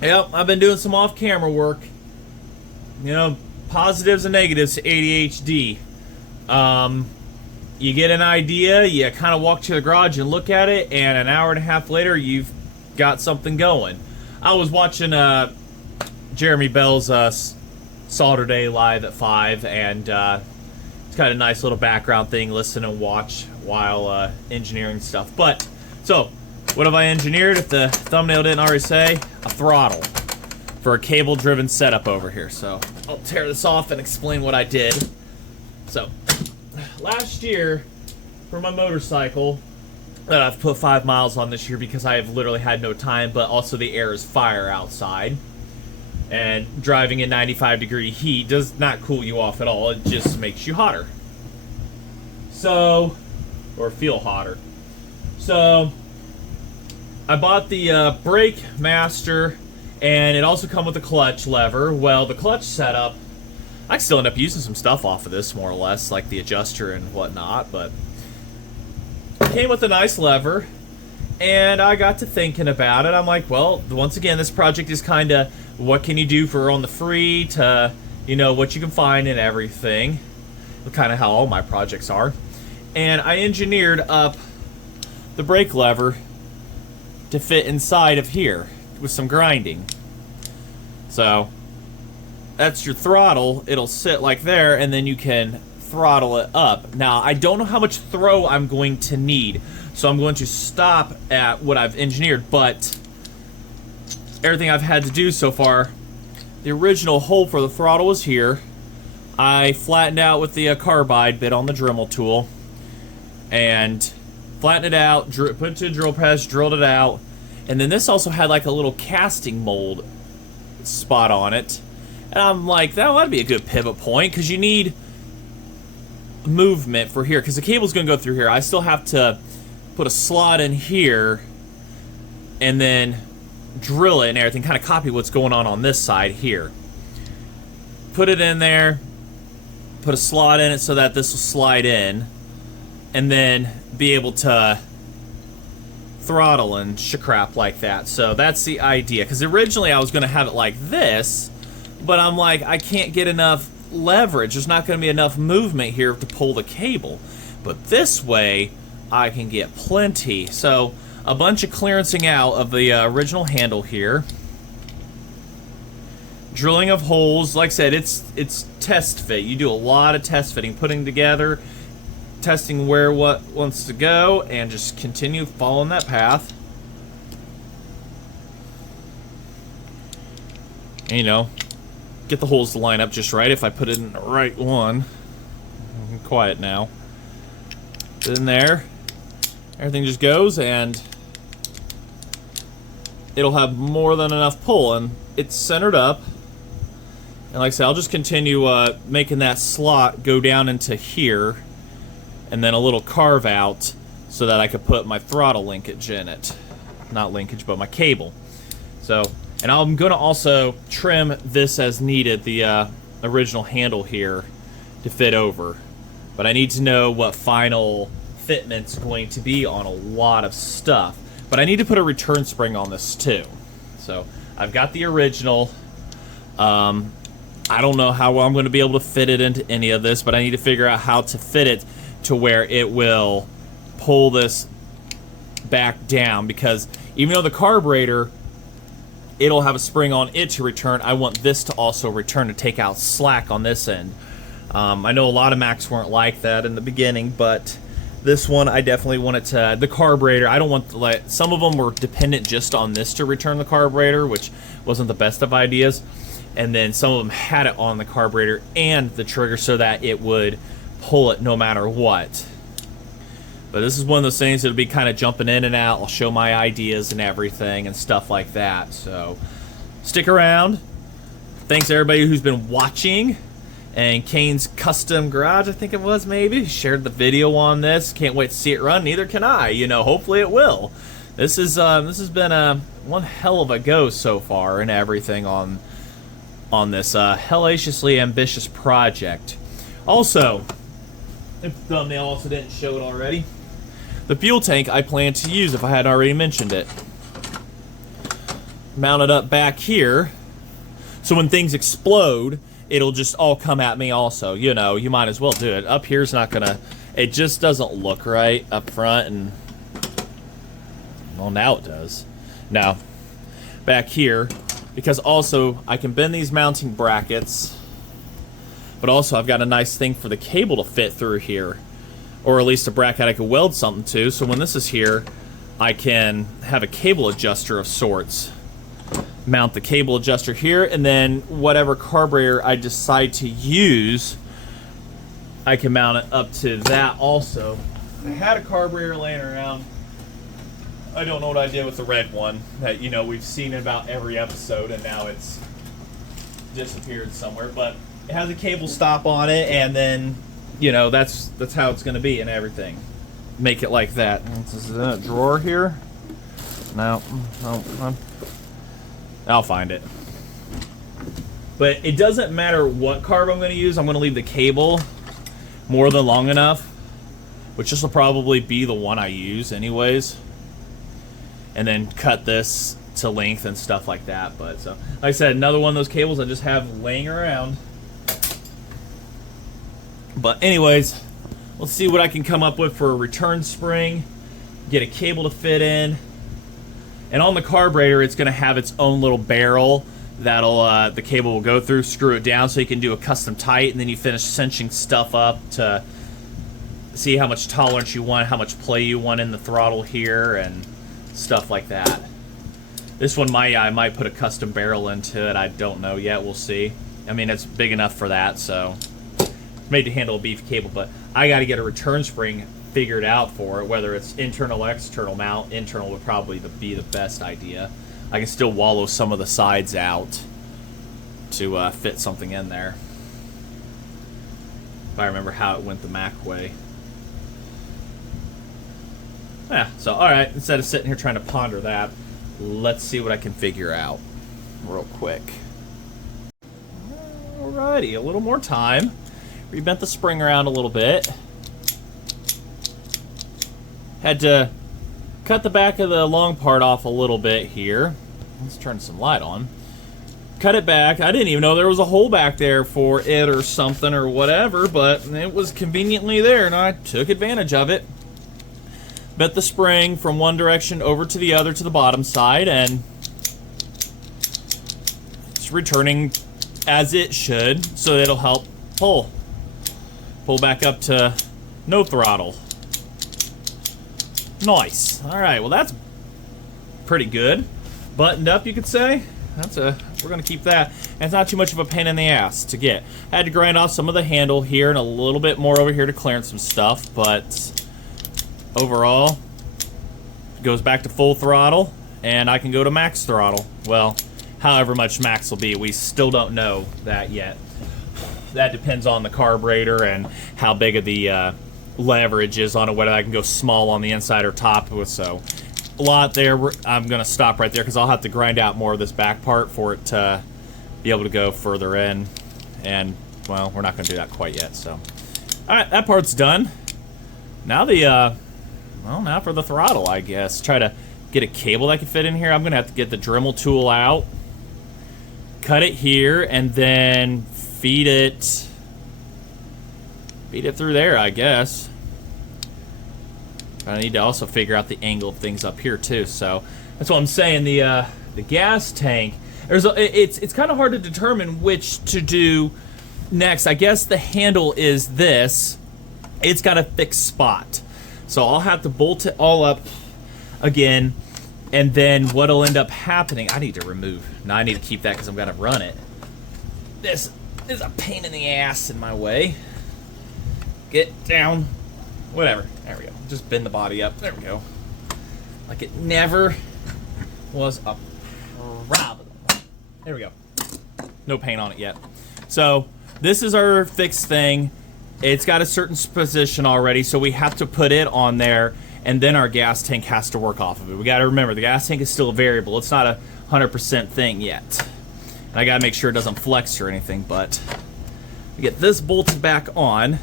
Yep, I've been doing some off-camera work. You know, positives and negatives to ADHD. You get an idea, you kind of walk to the garage and look at it, and an hour and a half later, you've got something going. I was watching Jeremy Bell's Solder Day live at 5, and it's kind of a nice little background thing, listen and watch while engineering stuff. But, so, what have I engineered? If the thumbnail didn't already say, a throttle for a cable-driven setup over here. So, I'll tear this off and explain what I did. So, last year, for my motorcycle, that I've put 5 miles on this year because I have literally had no time, but also the air is fire outside. And driving in 95-degree heat does not cool you off at all. It just makes you hotter. So, or feel hotter. So, I bought the brake master, and it also come with a clutch lever. Well, the clutch setup, I still end up using some stuff off of this, more or less, like the adjuster and whatnot, but it came with a nice lever, and I got to thinking about it. I'm like, well, once again, this project is kind of what can you do for on the free to, you know, what you can find and everything. Kind of how all my projects are. And I engineered up the brake lever to fit inside of here with some grinding. So, that's your throttle. It'll sit like there, and then you can throttle it up. Now, I don't know how much throw I'm going to need, so I'm going to stop at what I've engineered, but everything I've had to do so far, the original hole for the throttle was here. I flattened out with the carbide bit on the Dremel tool, and flattened it out, put it to a drill press, drilled it out, and then this also had like a little casting mold spot on it. And I'm like, that'd be a good pivot point, because you need movement for here, because the cable's going to go through here. I still have to put a slot in here, and then drill it and everything, kind of copy what's going on this side here. Put it in there, put a slot in it so that this will slide in, and then be able to throttle and crap like that. So that's the idea, because originally I was going to have it like this, but I'm like, I can't get enough leverage. There's not going to be enough movement here to pull the cable. But this way, I can get plenty. So, a bunch of clearancing out of the original handle here. Drilling of holes. Like I said, it's test fit. You do a lot of test fitting, putting together, testing where what wants to go, and just continue following that path. And, you know, get the holes to line up just right. If I put it in the right one, I'm quiet now. Put it in there. Everything just goes, and it'll have more than enough pull, and it's centered up. And like I said, I'll just continue making that slot go down into here, and then a little carve out so that I could put my throttle linkage in it. Not linkage, but my cable. So, and I'm going to also trim this as needed, the original handle here, to fit over. But I need to know what final fitment's going to be on a lot of stuff. But I need to put a return spring on this too. So, I've got the original. I don't know how I'm going to be able to fit it into any of this, but I need to figure out how to fit it to where it will pull this back down, because even though the carburetor, it'll have a spring on it to return, I want this to also return to take out slack on this end. I know a lot of Macs weren't like that in the beginning, but this one I definitely want it to, the carburetor, I don't want to let, some of them were dependent just on this to return the carburetor, which wasn't the best of ideas, and then some of them had it on the carburetor and the trigger so that it would pull it no matter what. But this is one of those things that'll be kind of jumping in and out. I'll show my ideas and everything and stuff like that. So stick around. Thanks everybody who's been watching. And Kane's Custom Garage, I think it was, maybe shared the video on this. Can't wait to see it run. Neither can I. You know, hopefully it will. This has been one hell of a go so far and everything on this hellaciously ambitious project. Also, if the thumbnail also didn't show it already, the fuel tank I plan to use if I hadn't already mentioned it. mount it up back here, so when things explode, it'll just all come at me also. You know, you might as well do it. Up here's not gonna, it just doesn't look right up front, and well, now it does. Now, back here, because also I can bend these mounting brackets, but also I've got a nice thing for the cable to fit through here, or at least a bracket I could weld something to, so when this is here, I can have a cable adjuster of sorts. Mount the cable adjuster here, and then whatever carburetor I decide to use, I can mount it up to that also. I had a carburetor laying around. I don't know what I did with the red one that, you know, we've seen in about every episode, and now it's disappeared somewhere, but it has a cable stop on it, and then, you know, that's how it's going to be and everything. Make it like that. Is that a drawer here? No. I'll find it. But it doesn't matter what carb I'm going to use. I'm going to leave the cable more than long enough, which this will probably be the one I use anyways, and then cut this to length and stuff like that. But so, like I said, another one of those cables I just have laying around. But anyways, let's see what I can come up with for a return spring, get a cable to fit in. And on the carburetor, it's going to have its own little barrel that'll the cable will go through, screw it down so you can do a custom tight, and then you finish cinching stuff up to see how much tolerance you want, how much play you want in the throttle here, and stuff like that. This one, I might put a custom barrel into it. I don't know yet. We'll see. I mean, it's big enough for that, so made to handle a beef cable, but I got to get a return spring figured out for it, whether it's internal or external mount. Internal would probably be the best idea. I can still wallow some of the sides out to fit something in there, if I remember how it went the Mac way. Yeah, so alright, instead of sitting here trying to ponder that, let's see what I can figure out real quick. Alrighty, a little more time. Rebent the spring around a little bit. Had to cut the back of the long part off a little bit here. Let's turn some light on. Cut it back. I didn't even know there was a hole back there for it or something or whatever, but it was conveniently there, and I took advantage of it. Bent the spring from one direction over to the other to the bottom side, and it's returning as it should, so it'll help pull. Pull back up to no throttle. Nice. Alright, well that's pretty good. Buttoned up, you could say. We're gonna keep that. And it's not too much of a pain in the ass to get. I had to grind off some of the handle here and a little bit more over here to clearance some stuff, but overall, it goes back to full throttle, and I can go to max throttle. Well, however much max will be, we still don't know that yet. That depends on the carburetor and how big of the leverage is on it, whether I can go small on the inside or top. So a lot there. I'm going to stop right there because I'll have to grind out more of this back part for it to be able to go further in. And, well, we're not going to do that quite yet. So, all right, that part's done. Now now for the throttle, I guess. Try to get a cable that can fit in here. I'm going to have to get the Dremel tool out, cut it here, and then feed it through there, I guess. I need to also figure out the angle of things up here too. So that's what I'm saying. The gas tank. It's kind of hard to determine which to do next. I guess the handle is this. It's got a fixed spot, so I'll have to bolt it all up again. And then what'll end up happening? I need to remove. Now I need to keep that because I'm gonna run it. This is a pain in the ass in my way. Get down. Whatever. There we go. Just bend the body up. There we go. Like it never was a problem. There we go. No paint on it yet. So this is our fixed thing. It's got a certain position already, so we have to put it on there, and then our gas tank has to work off of it. We got to remember, the gas tank is still a variable. It's not a 100% thing yet. And I got to make sure it doesn't flex or anything, but we get this bolted back on.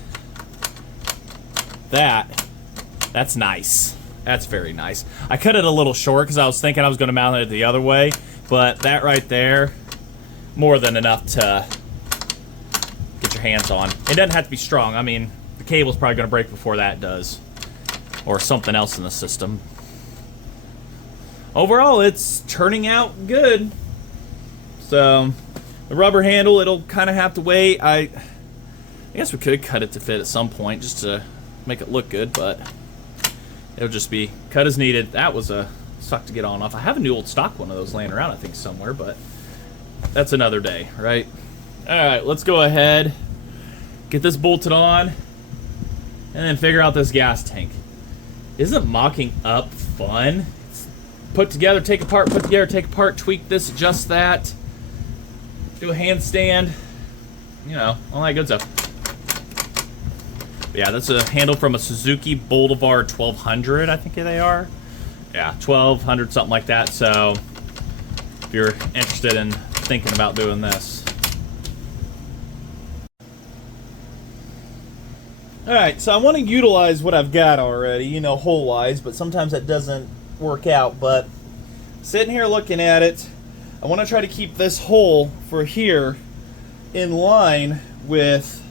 That's nice. That's very nice. I cut it a little short because I was thinking I was going to mount it the other way, But that right there, more than enough to get your hands on. It doesn't have to be strong. I mean, the cable's probably going to break before that does. Or something else in the system. Overall, it's turning out good. So, the rubber handle, it'll kind of have to wait. I guess we could cut it to fit at some point just to make it look good, but it'll just be cut as needed. That was a suck to get on off. I have a new old stock one of those laying around, I think, somewhere, but that's another day, right? Alright, let's go ahead, get this bolted on, and then figure out this gas tank. Isn't mocking up fun? Put together, take apart, put together, take apart, tweak this, adjust that, do a handstand, you know, all that good stuff. But yeah, that's a handle from a Suzuki Boulevard 1200, I think they are. Yeah, 1200, something like that. So if you're interested in thinking about doing this. Alright, so I want to utilize what I've got already, you know, hole-wise, but sometimes that doesn't work out. But sitting here looking at it, I want to try to keep this hole for here in line with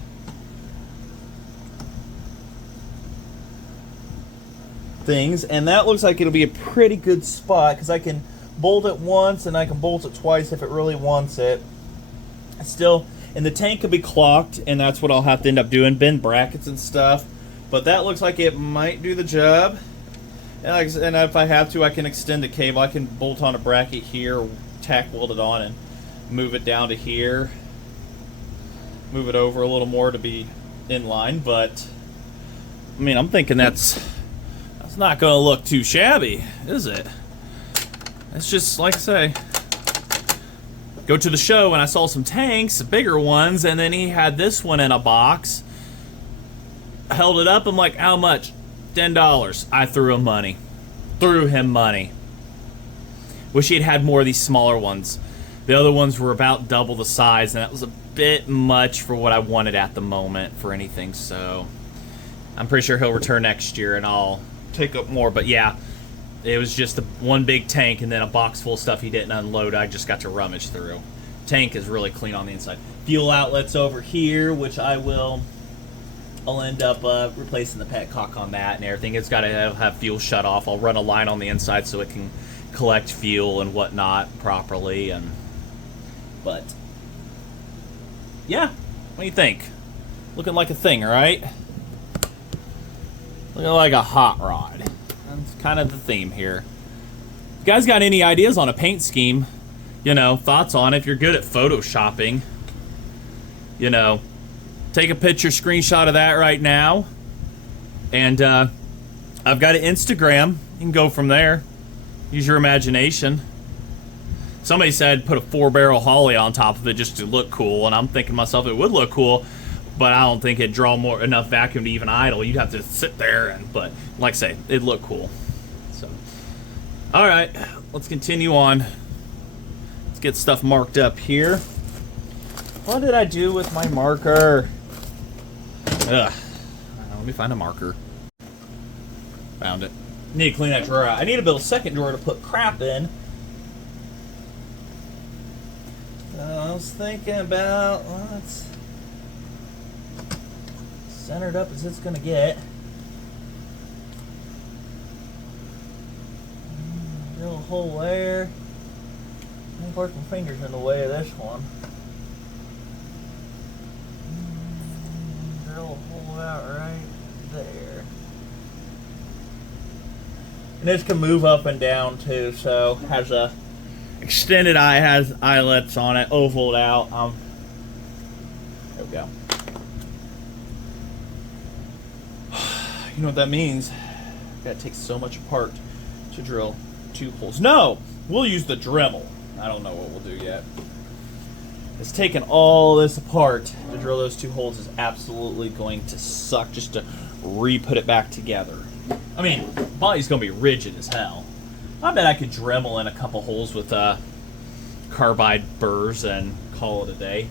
things, and that looks like it'll be a pretty good spot because I can bolt it once and I can bolt it twice if it really wants it. Still, and the tank could be clocked, and that's what I'll have to end up doing, bend brackets and stuff. But that looks like it might do the job. And if I have to, I can extend the cable. I can bolt on a bracket here, tack weld it on, and move it down to here. Move it over a little more to be in line. But I mean, I'm thinking that's not going to look too shabby, is it? It's just like I say. Go to the show and I saw some tanks, bigger ones, and then he had this one in a box. Held it up, I'm like, how much? $10. I threw him money. Threw him money. Wish he had had more of these smaller ones. The other ones were about double the size, and that was a bit much for what I wanted at the moment for anything, so I'm pretty sure he'll return next year and I'll take up more. But yeah, it was just one big tank and then a box full of stuff he didn't unload. I just got to rummage through. Tank is really clean on the inside. Fuel outlets over here, which I'll end up replacing the petcock on that and everything. It's got to have fuel shut off. I'll run a line on the inside so it can collect fuel and whatnot properly. But yeah, what do you think? Looking like a thing, right? Looking like a hot rod. That's kind of the theme here. If you guys got any ideas on a paint scheme, you know, thoughts on it, if you're good at photoshopping, you know, take a picture, screenshot of that right now. And I've got an Instagram. You can go from there. Use your imagination. Somebody said put a 4-barrel Holly on top of it just to look cool, and I'm thinking to myself it would look cool, but I don't think it'd draw enough vacuum to even idle. You'd have to sit there, but like I say, it'd look cool. So, all right, let's continue on. Let's get stuff marked up here. What did I do with my marker? Ugh. Let me find a marker. Found it. Need to clean that drawer out. I need to build a second drawer to put crap in. I was thinking about, well, it's centered up as it's going to get. Drill a hole there. Of course, my finger's in the way of this one. Drill a hole out right there. And this can move up and down too, so has a extended eye, has eyelets on it, ovaled out. There we go. You know what that means? That takes so much apart to drill 2 holes. No! We'll use the Dremel. I don't know what we'll do yet. It's taking all this apart to drill those 2 holes is absolutely going to suck just to re-put it back together. I mean, the body's going to be rigid as hell. I bet I could Dremel in a couple holes with carbide burrs and call it a day.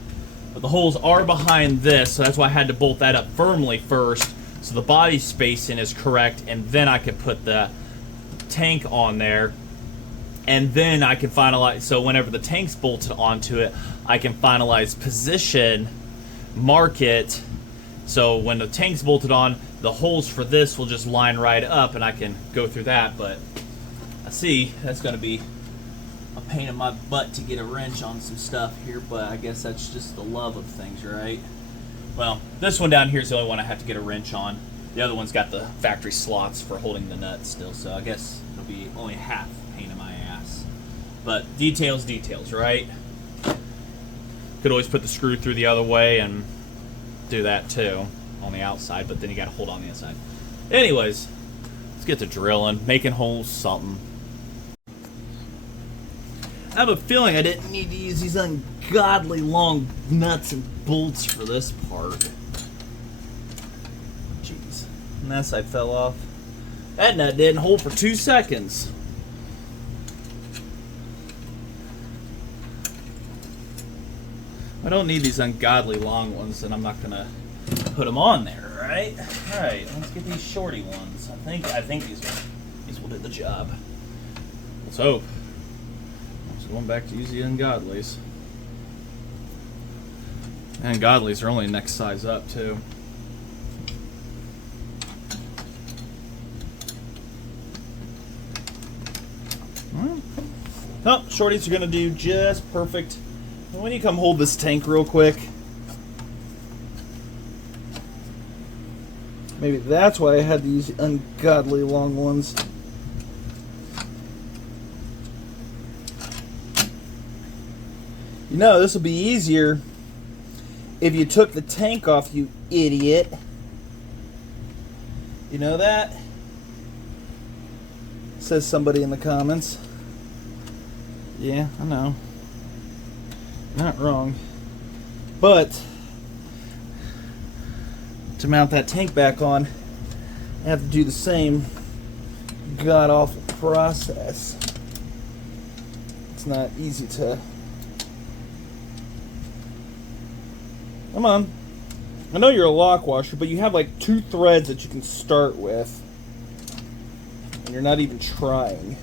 But the holes are behind this, so that's why I had to bolt that up firmly first, so the body spacing is correct, and then I could put the tank on there and then I can finalize. So whenever the tank's bolted onto it, I can finalize position, mark it. So when the tank's bolted on, the holes for this will just line right up, and I can go through that. But I see that's going to be a pain in my butt to get a wrench on some stuff here, but I guess that's just the love of things, right? Well, this one down here is the only one I have to get a wrench on. The other one's got the factory slots for holding the nuts still, so I guess it'll be only half pain in my ass. But details, right? Could always put the screw through the other way and do that too on the outside, but then you gotta hold on the inside. Anyways, let's get to drilling, making holes, something. I have a feeling I didn't need to use these ungodly long nuts and bolts for this part. Jeez. And that side fell off. That nut didn't hold for 2 seconds. I don't need these ungodly long ones, and I'm not gonna put them on there, right? Alright, let's get these shorty ones. I think these will do the job. Let's hope. Going back to use the ungodlies. Ungodlies are only next size up too. Oh, shorties are gonna do just perfect. When you come hold this tank real quick. Maybe that's why I had these ungodly long ones. You know, this would be easier if you took the tank off, you idiot. You know that? Says somebody in the comments. Yeah, I know. Not wrong. But to mount that tank back on, I have to do the same god-awful process. It's not easy to... Come on. I know you're a lock washer, but you have like 2 threads that you can start with. And you're not even trying.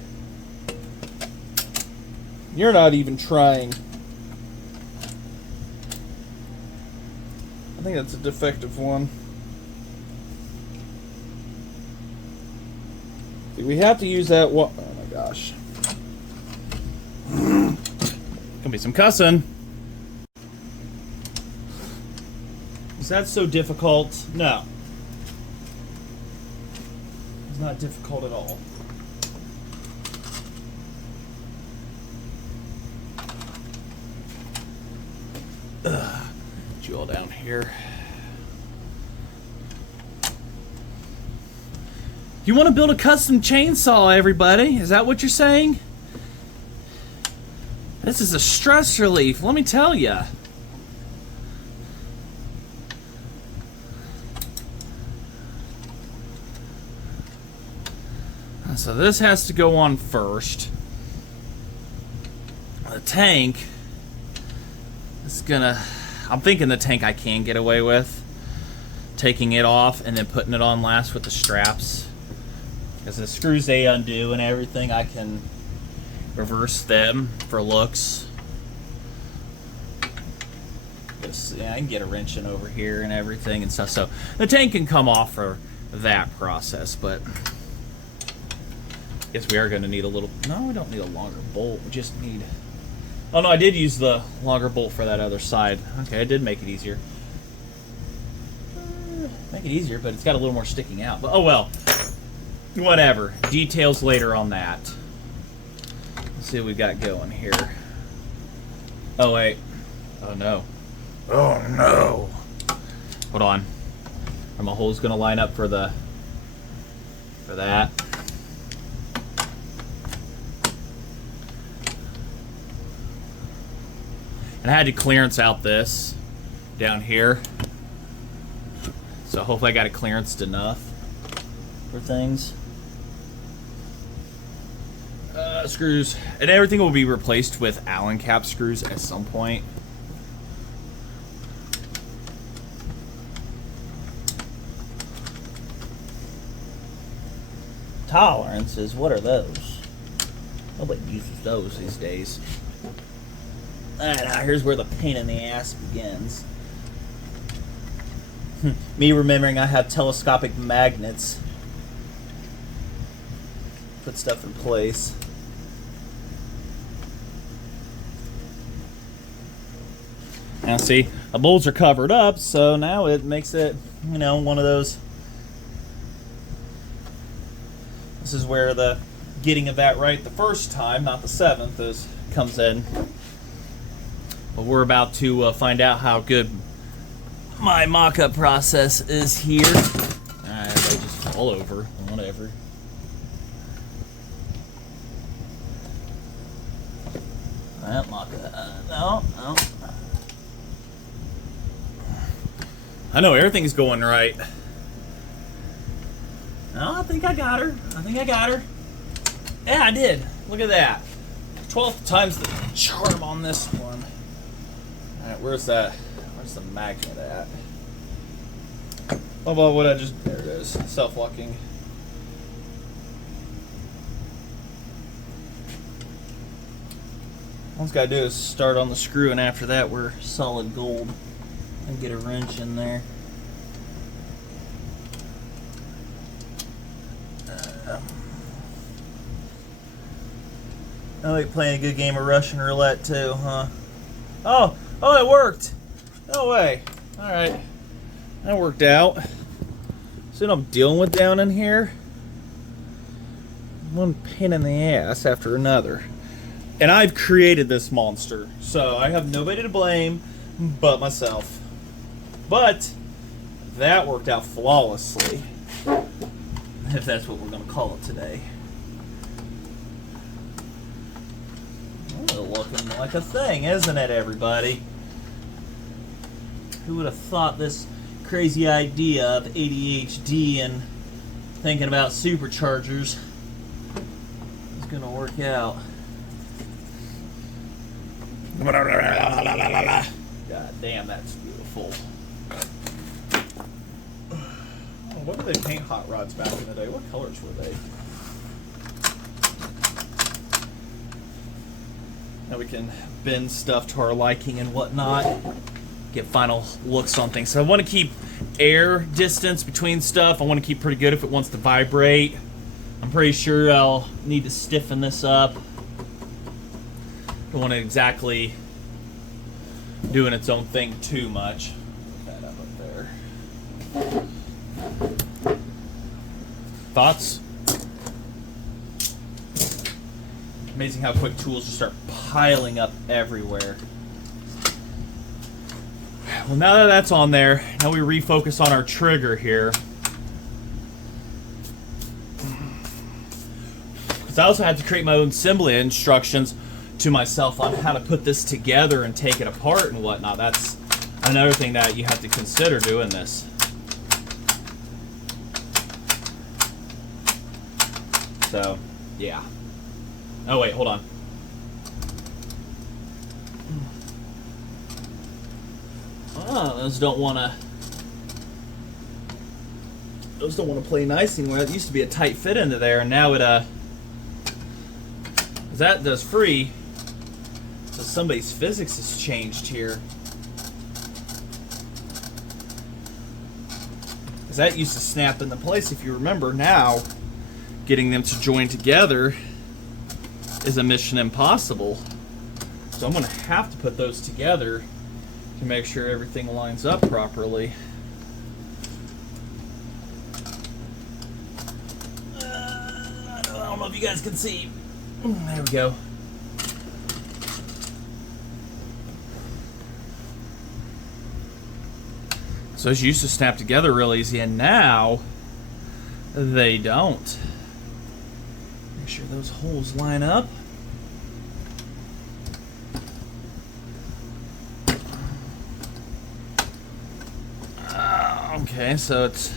You're not even trying. I think that's a defective one. See, we have to use that one. Oh my gosh. Gonna be some cussing. Is that so difficult? No. It's not difficult at all. Ugh. Get you all down here. You want to build a custom chainsaw, everybody? Is that what you're saying? This is a stress relief, let me tell you. So this has to go on first. The tank is gonna... I'm thinking the tank I can get away with. Taking it off and then putting it on last with the straps. Because the screws they undo and everything, I can reverse them for looks. Yeah, I can get a wrench in over here and everything and stuff. So the tank can come off for that process, but... I guess we are going to need a little... No, we don't need a longer bolt. We just need... Oh, no, I did use the longer bolt for that other side. Okay, I did make it easier. Make it easier, but it's got a little more sticking out. But, oh, well. Whatever. Details later on that. Let's see what we got going here. Oh, wait. Oh, no. Oh, no. Hold on. Are my holes going to line up for the... for that? And I had to clearance out this down here. So hopefully I got it clearanced enough for things. Screws. And everything will be replaced with Allen cap screws at some point. Tolerances? What are those? Nobody uses those these days. Alright, now here's where the pain in the ass begins. Me remembering I have telescopic magnets. Put stuff in place. Now see, the bolts are covered up, so now it makes it, you know, one of those. This is where the getting of that right the first time, not the seventh, comes in. But we're about to find out how good my mock-up process is here. Alright, I just fall over, whatever. That mock-up, no. I know everything's going right. No, I think I got her. Yeah, I did. Look at that. 12 times the charm on this one. Alright, where's that? Where's the magnet at? Oh, well, what I just... There it is. Self-locking. All it's got to do is start on the screw, and after that, we're solid gold. And get a wrench in there. I like playing a good game of Russian roulette too, huh? Oh, it worked! No way. Alright. That worked out. See what I'm dealing with down in here? One pain in the ass after another. And I've created this monster, so I have nobody to blame but myself. But that worked out flawlessly, if that's what we're going to call it today. Looking like a thing, isn't it, everybody? Who would have thought this crazy idea of ADHD and thinking about superchargers is going to work out? God damn, that's beautiful. Oh, what did they paint hot rods back in the day? What colors were they? Now we can bend stuff to our liking and whatnot. Get final looks on things. So I want to keep air distance between stuff. I want to keep pretty good if it wants to vibrate. I'm pretty sure I'll need to stiffen this up. Don't want it exactly doing its own thing too much. Put that up there. Thoughts? Amazing how quick tools just start piling up everywhere. Well, now that that's on there, now we refocus on our trigger here. Because I also had to create my own assembly instructions to myself on how to put this together and take it apart and whatnot. That's another thing that you have to consider doing this. So, yeah. Oh wait, hold on. Oh, those don't want to play nice anymore. It used to be a tight fit into there, and now it that does free. So somebody's physics has changed here. Because that used to snap into place, if you remember. Now, getting them to join together is a mission impossible. So I'm going to have to put those together to make sure everything lines up properly. I don't know if you guys can see. There we go. So those used to snap together real easy, and now they don't. Make sure those holes line up. Okay, so it's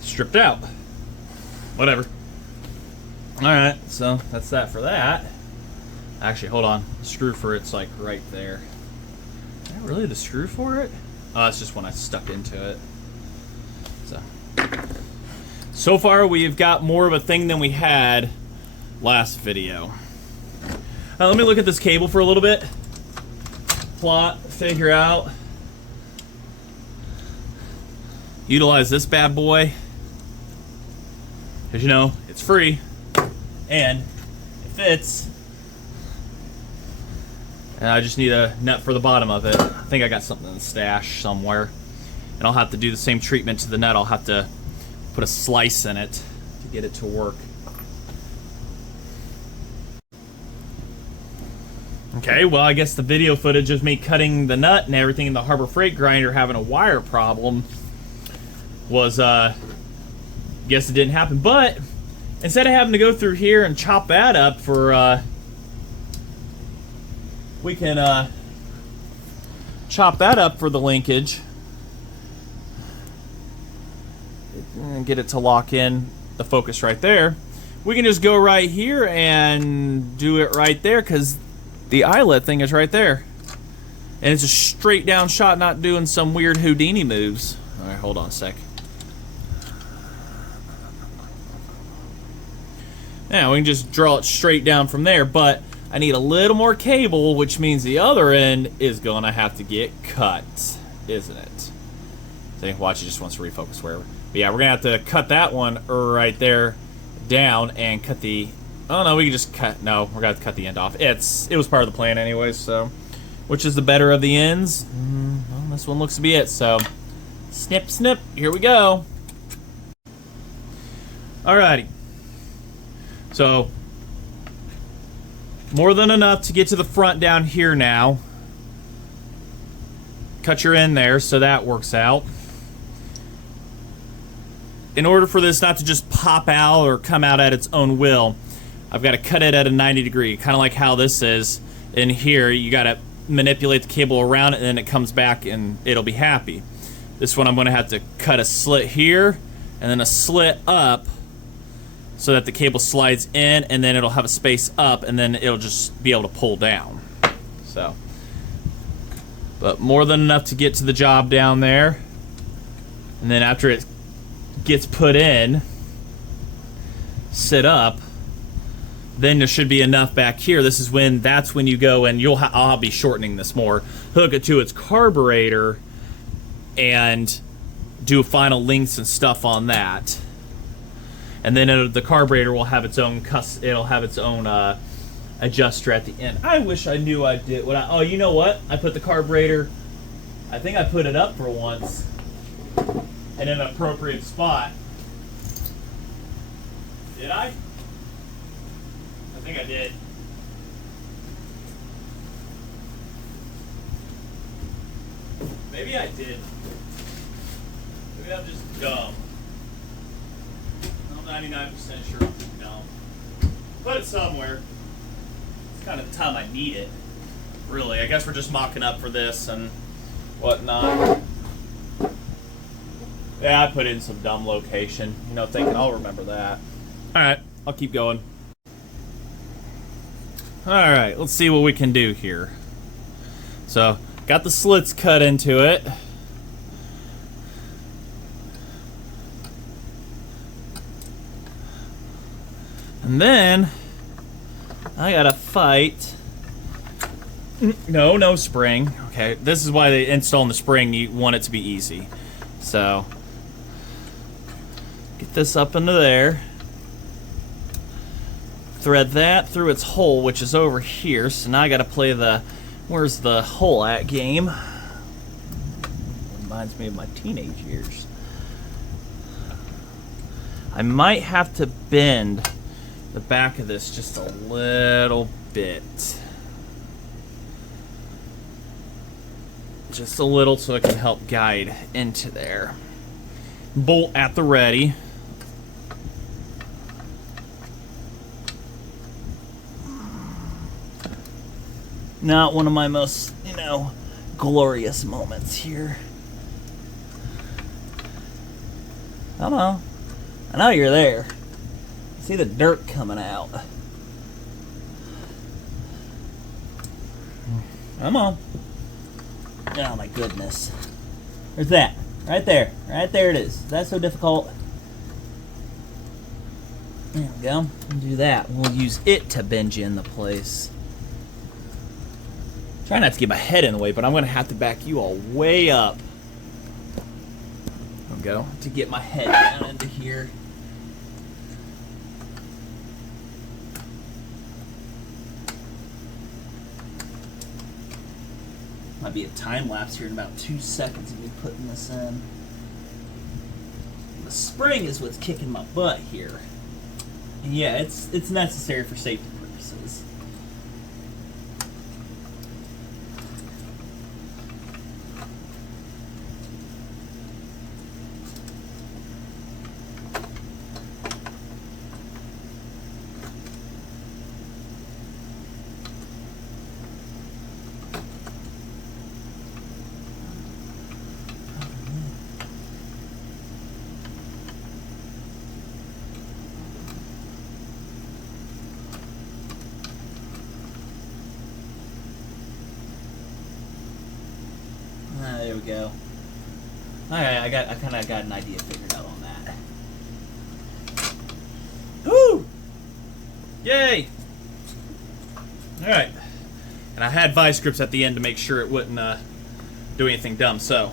stripped out. Whatever. Alright, so that's that for that. Actually, hold on. The screw for it's like right there. Is that really the screw for it? Oh, that's just when I stuck into it. So So far, we've got more of a thing than we had last video. Let me look at this cable for a little bit. Plot, figure out. Utilize this bad boy. Because, you know, it's free. And it fits. And I just need a nut for the bottom of it. I think I got something in the stash somewhere. And I'll have to do the same treatment to the nut. I'll have to put a slice in it to get it to work. Okay, well, I guess the video footage of me cutting the nut and everything in the Harbor Freight grinder having a wire problem was, guess it didn't happen. But instead of having to go through here and chop that up for, we can, chop that up for the linkage. And get it to lock in the focus right there. We can just go right here and do it right there because the eyelet thing is right there. And it's a straight down shot, not doing some weird Houdini moves. All right, hold on a sec. Now we can just draw it straight down from there, but I need a little more cable, which means the other end is gonna have to get cut, isn't it? See, watch, it just wants to refocus wherever. But yeah, we're gonna have to cut that one right there down and cut the. Oh no, we can just cut. No, we're gonna have to cut the end off. It was part of the plan anyways. So, which is the better of the ends? Well, this one looks to be it. So, snip, snip. Here we go. Alrighty. So, more than enough to get to the front down here now. Cut your end there, so that works out. In order for this not to just pop out or come out at its own will, I've got to cut it at a 90 degree, kind of like how this is. In here, you got to manipulate the cable around it, and then it comes back and it'll be happy. This one I'm going to have to cut a slit here, and then a slit up, so that the cable slides in, and then it'll have a space up, and then it'll just be able to pull down. So, but more than enough to get to the job down there. And then after it gets put in, sit up, then there should be enough back here. This is when, that's when you go and I'll be shortening this more, hook it to its carburetor and do final lengths and stuff on that. And then the carburetor will have its own adjuster at the end. I wish I knew I did what oh, you know what? I put the carburetor, I think I put it up for once in an appropriate spot. Did I? I think I did. Maybe I did. Maybe I'm just dumb. I'm 99% sure I'm dumb. Put it somewhere. It's kind of the time I need it. Really, I guess we're just mocking up for this and whatnot. Yeah, I put it in some dumb location. You know, thinking I'll remember that. Alright, I'll keep going. Alright, let's see what we can do here. So, got the slits cut into it. And then, I gotta fight. No spring. Okay, this is why they install in the spring. You want it to be easy. So, get this up into there. Thread that through its hole, which is over here. So now I gotta play the where's the hole at game. Reminds me of my teenage years. I might have to bend the back of this just a little bit. Just a little so it can help guide into there. Bolt at the ready. Not one of my most, glorious moments here. I know you're there. I see the dirt coming out. Come on. Oh my goodness. Where's that? Right there. Right there it is. Is that so difficult? There we go. We'll do that. We'll use it to bend you in the place. Try not to get my head in the way, but I'm going to have to back you all way up. There we go. To get my head down into here. Might be a time lapse here in about 2 seconds of me putting this in. The spring is what's kicking my butt here. And yeah, it's necessary for safety purposes. There we go. Alright, I kind of got an idea figured out on that. Woo! Yay! Alright. And I had vice grips at the end to make sure it wouldn't do anything dumb, so.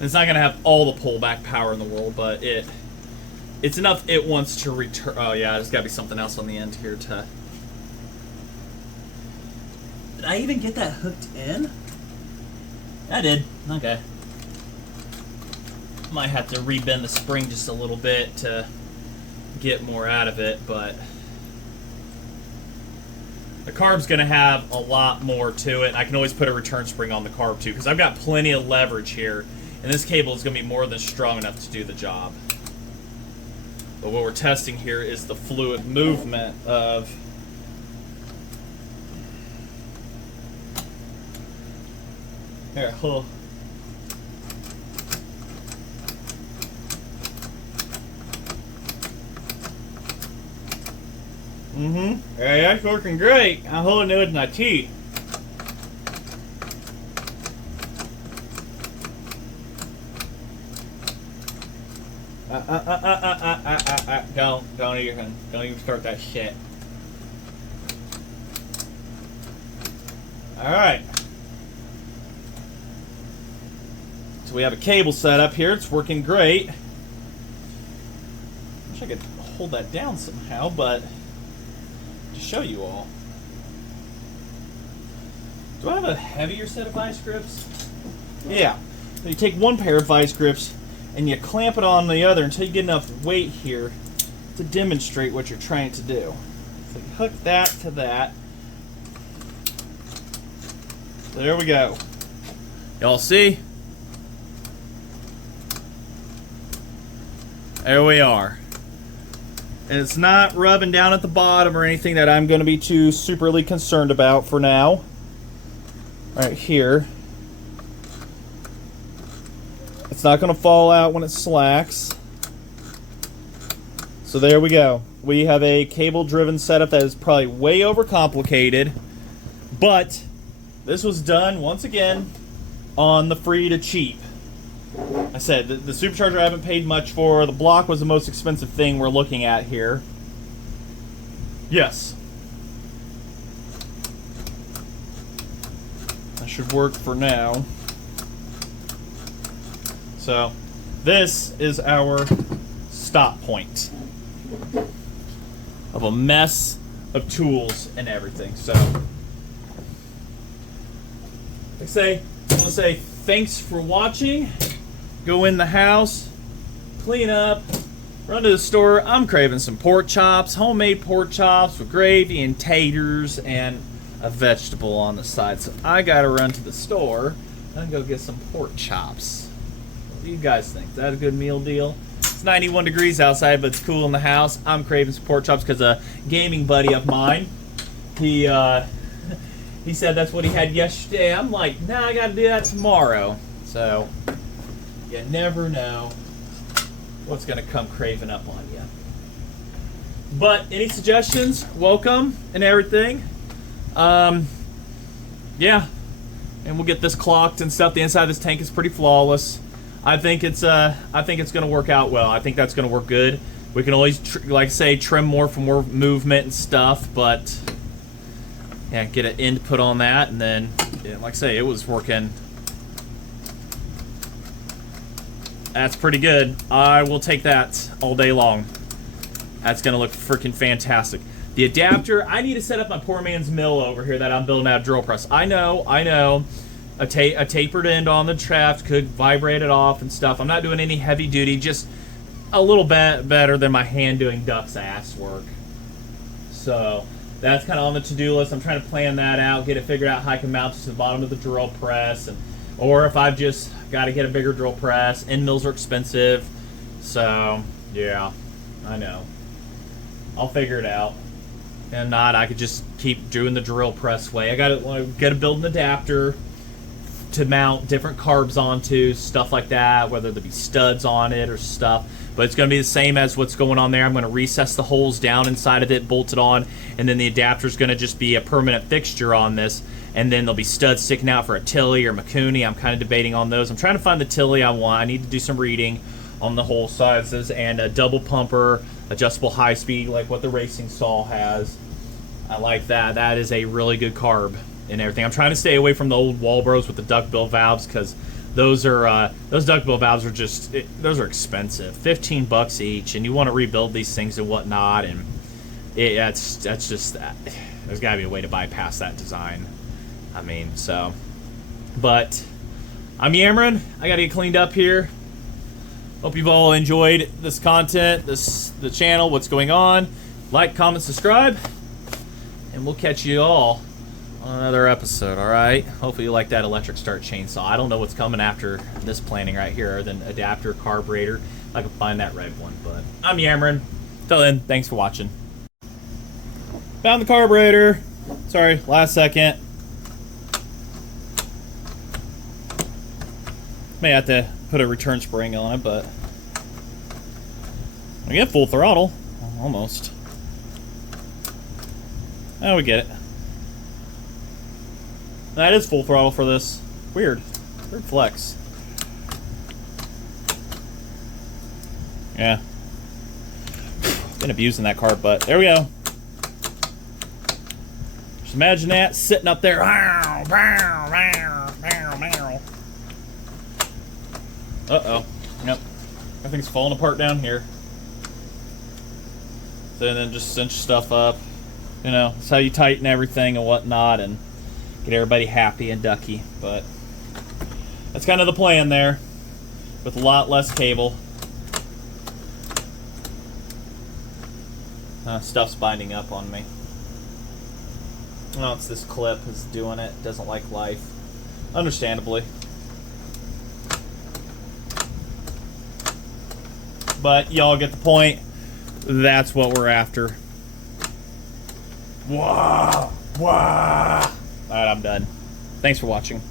It's not going to have all the pullback power in the world, but it's enough it wants to return. Oh yeah, there's got to be something else on the end here to... Did I even get that hooked in? I did. Okay. Might have to rebend the spring just a little bit to get more out of it, but... The carb's going to have a lot more to it. I can always put a return spring on the carb too, because I've got plenty of leverage here, and this cable is going to be more than strong enough to do the job. But what we're testing here is the fluid movement of here. Huh. Yeah, that's working great. I'm holding it with my teeth. Don't even start that shit. Alright. So we have a cable set up here. It's working great. Wish I could hold that down somehow, but to show you all. Do I have a heavier set of vice grips? Yeah. So you take one pair of vice grips and you clamp it on the other until you get enough weight here to demonstrate what you're trying to do. So you hook that to that. There we go. Y'all see? There we are. And it's not rubbing down at the bottom or anything that I'm going to be too superly concerned about for now. Right here. It's not going to fall out when it slacks. So there we go. We have a cable-driven setup that is probably way overcomplicated, but this was done, once again, on the free to cheap. I said, the supercharger I haven't paid much for. The block was the most expensive thing we're looking at here. Yes. That should work for now. So, this is our stop point of a mess of tools and everything. So, I want to say thanks for watching. Go in the house, clean up, run to the store. I'm craving some pork chops, homemade pork chops with gravy and taters and a vegetable on the side. So I gotta run to the store and go get some pork chops. What do you guys think? Is that a good meal deal? It's 91 degrees outside, but it's cool in the house. I'm craving some pork chops because a gaming buddy of mine, he said that's what he had yesterday. I'm like, nah, I gotta do that tomorrow. So you never know what's going to come craving up on you. But any suggestions, welcome and everything. Yeah, and we'll get this clocked and stuff. The inside of this tank is pretty flawless. I think it's gonna work out well. I think that's gonna work good. We can always, like I say, trim more for more movement and stuff, but yeah, get an end put on that, and then, yeah, like I say, it was working. That's pretty good. I will take that all day long. That's gonna look freaking fantastic. The adapter, I need to set up my poor man's mill over here that I'm building out of drill press. I know. A tapered end on the shaft could vibrate it off and stuff. I'm not doing any heavy duty, just a little bit better than my hand doing duck's ass work. So that's kind of on the to-do list. I'm trying to plan that out, get it figured out how I can mount it to the bottom of the drill press, or if I've just got to get a bigger drill press. End mills are expensive, so yeah, I know. I'll figure it out. And not, I could just keep doing the drill press way. I gotta build an adapter to mount different carbs onto, stuff like that, whether there be studs on it or stuff. But it's going to be the same as what's going on there. I'm going to recess the holes down inside of it, bolt it on, and then the adapter is going to just be a permanent fixture on this. And then there'll be studs sticking out for a Tilly or McCulloch. I'm kind of debating on those. I'm trying to find the Tilly I want. I need to do some reading on the hole sizes, and a double pumper, adjustable high speed like what the racing saw has. I like that. That is a really good carb and everything. I'm trying to stay away from the old Walbros with the duckbill valves, because those duckbill valves are those are expensive, $15 each, and you want to rebuild these things and whatnot, and that's just that. There's got to be a way to bypass that design. I mean, so, but I'm yammering. I got to get cleaned up here. Hope you've all enjoyed this content, the channel, what's going on. Like, comment, subscribe, and we'll catch you all on another episode, alright? Hopefully you like that electric start chainsaw. I don't know what's coming after this planning right here, other than adapter, carburetor. I can find that red one, but I'm yammering. Till then, thanks for watching. Found the carburetor. Sorry, last second. May have to put a return spring on it, but we get full throttle. Almost. Oh, we get it. That is full throttle for this. Weird. Weird flex. Yeah. Been abusing that carb, but there we go. Just imagine that sitting up there. Uh-oh. Yep. Everything's falling apart down here. So then just cinch stuff up. You know, that's how you tighten everything and whatnot and get everybody happy and ducky. But that's kind of the plan there, with a lot less cable. Stuff's binding up on me. Oh, it's this clip is doing it. Doesn't like life. Understandably. But y'all get the point. That's what we're after. Wah! Wah! Alright, I'm done. Thanks for watching.